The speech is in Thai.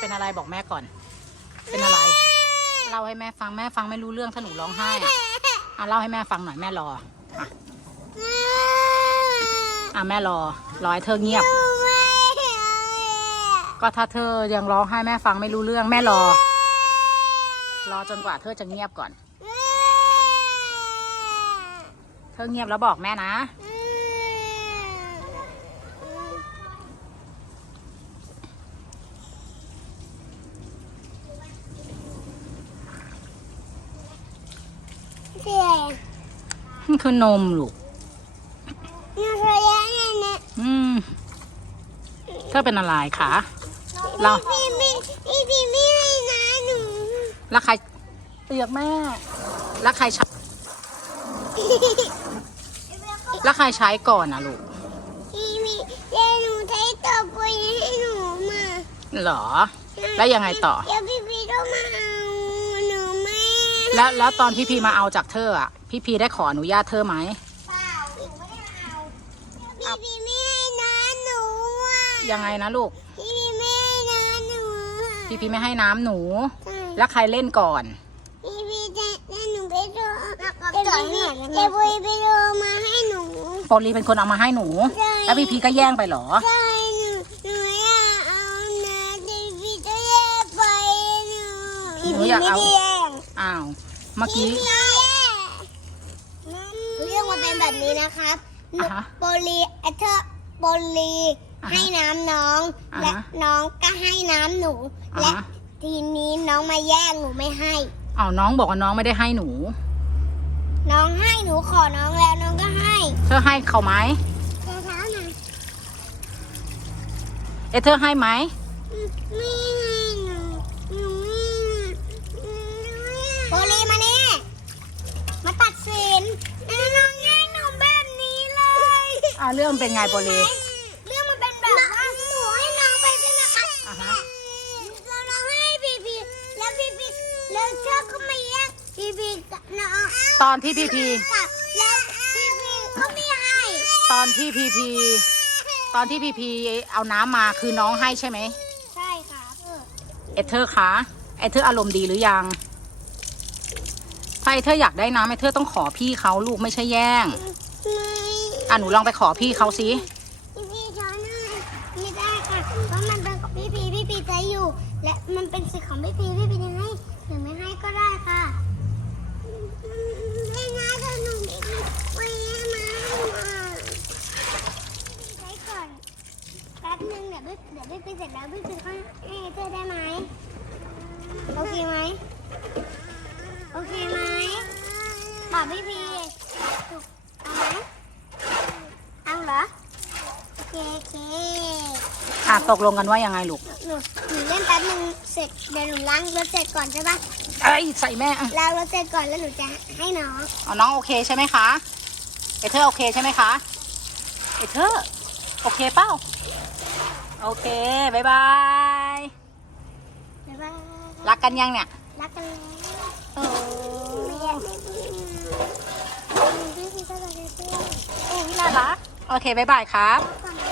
เป็นอะไรบอกแม่ก่อน เป็นอะไร เล่าให้แม่ฟังแม่ฟังไม่รู้เรื่องถ้าหนูร้องไห้อะอะเล่าให้แม่ฟังหน่อยแม่รออะอะแม่รอรอให้เธอเงียบ ก็ถ้าเธอยังร้องไห้แม่ฟังไม่รู้เรื่องแม่รอ รอจนกว่าเธอจะเงียบก่อน เธอเงียบแล้วบอกแม่นะ เสียนี่คือนมลูกหนูเคยยังไงเนี่ยอืมเธอเป็นอะไรคะเราพี่พี่พี่พี่ไม่ให้นะหนูแล้วใครเตียกแม่ แล้วใครใช้แล้วใครใช้ก่อนนะลูกพี่พี่เดี๋ยวหนูใช้ตัวปุยให้หนูมา เหรอ แล้วยังไงต่อ แล้วแล้วตอนพี่พีมาเอาจากเธออะ พี่พีได้ขออนุญาตเธอไหมเปล่าหนูไม่ได้เอาพี่พี่ไม่ให้นะหนูอะยังไงนะลูก พี่พี่ไม่ให้นะหนูอะพี่พีไม่ให้น้ำหนูใช่แล้วใครเล่นก่อน พี่พี่จะจะหนูไปดูเดี๋ยวพี่พี่เดี๋ยวพี่ไปดูมาให้หนูโปลีเป็นคนเอามาให้หนูใช่แล้วพี่พีก็แย่งไปเหรอ ใช่หนูหนูอยากเอานะแต่พี่จะแยกไปหนูหนูอยากเอา พี่ไม่ได้แย่ง อ้าว เมื่อกี้พี่ไม่ได้แย่งเรื่องมันเป็นแบบนี้นะครับหนูอ่าฮะโปลีเอเธอร์โปลีอ่าฮะให้น้ำน้อง อ่าฮะและน้องก็ให้น้ำหนู อ่าและฮะ ทีนี้น้องมาแย่งหนูไม่ให้ อ้าวน้องบอกว่าน้องไม่ได้ให้หนู น้องให้หนูขอน้องแล้วน้องก็ให้เธอให้เขาไหม เช้าเช้าหน่อยเอะเธอให้ไหม ไม่ให้หนูหนูไม่โปลีมานี่มาตัดสินน้องแย่งหนูแบบนี้เลย อ่าเรื่องเป็นไงโปลีเรื่องมันเป็นแบบว่าหนูให้น้องไปใช่ไหมคะอ่าฮะเราน้องให้พีพีแล้วพีพีแล้วเชือกก็มาแย่งพีพีกับน้องตอนที่พี่พี กับแล้วพีพีก็ไม่ให้ตอนที่พี่พี ตอนที่พี่พีเอาน้ำมาคือน้องให้ใช่ไหม ใช่ครับเอเธอร์คะเอเธอร์อารมณ์ดีหรือยัง ถ้าเอเธอร์อยากได้น้ำเอเธอร์ต้องขอพี่เขาลูกไม่ใช่แย่งไม่ อะหนูลองไปขอพี่เขาสิพี่พีช้อนหน่อยไม่ได้ค่ะเพราะมันเป็นของพี่พีพี่พีใจอยู่ และมันเป็นสิทธิ์ของพี่พีพี่พีจะให้หรือไม่ให้ก็ได้ค่ะให้นะเธอหนูพี่พีไว้ให้มาใช้ก่อนแป๊บนึงเดี๋ยวพี่เดี๋ยวพี่พีเสร็จแล้วพี่พีค่อยให้เธอได้ไหมโอเคไหมโอเคไหมบอกพี่พีถูกเอาไหม เอาเหรอโอเคโอเค อะตกลงกันว่ายังไงลูก หนูหนูเล่นแป๊บนึงเสร็จเดี๋ยวหนูล้างรถเสร็จก่อนใช่ปะเอ้ยใส่แม่อะล้างรถเสร็จก่อนแล้วหนูจะให้น้องเอาน้องโอเคใช่ไหมคะเอเธอร์โอเคใช่ไหมคะเอเธอร์โอเคเป้าโอเคบายบายบ๊ายบายรักกันยังเนี่ยรักกันแล้วเอไม่อแยกไม่พี่พี่พี่ก็รักกันด้วยน่ารักโอเคบายบายครับก่อนไปก่อน